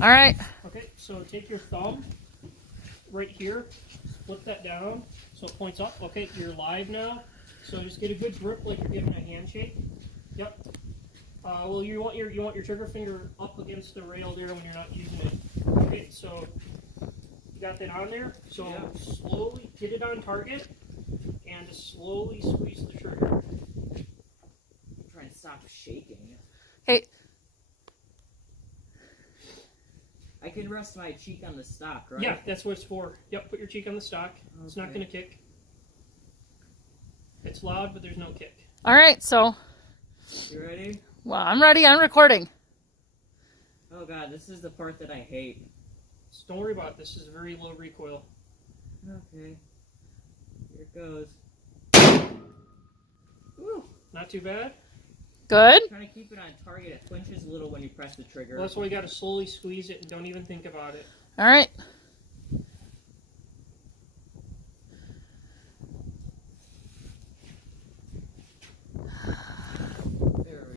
All right. Okay, so take your thumb right here, split that down so it points up. Okay, you're live now. So just get a good grip like you're giving a handshake. Yep. Well, you want your trigger finger up against the rail there when you're not using it. Okay, so you got that on there. So slowly get it on target and just slowly squeeze the trigger. I'm trying to stop shaking. Hey. I can rest my cheek on the stock, right? Yeah, that's what it's for. Yep, put your cheek on the stock. Okay. It's not going to kick. It's loud, but there's no kick. All right, so. You ready? Well, I'm ready. I'm recording. Oh god, this is the part that I hate. So don't worry about it. This is very low recoil. Okay. Here it goes. Woo! Not too bad. Good. Trying to keep it on target. It flinches a little when you press the trigger. Well, that's why you got to slowly squeeze it and don't even think about it. All right.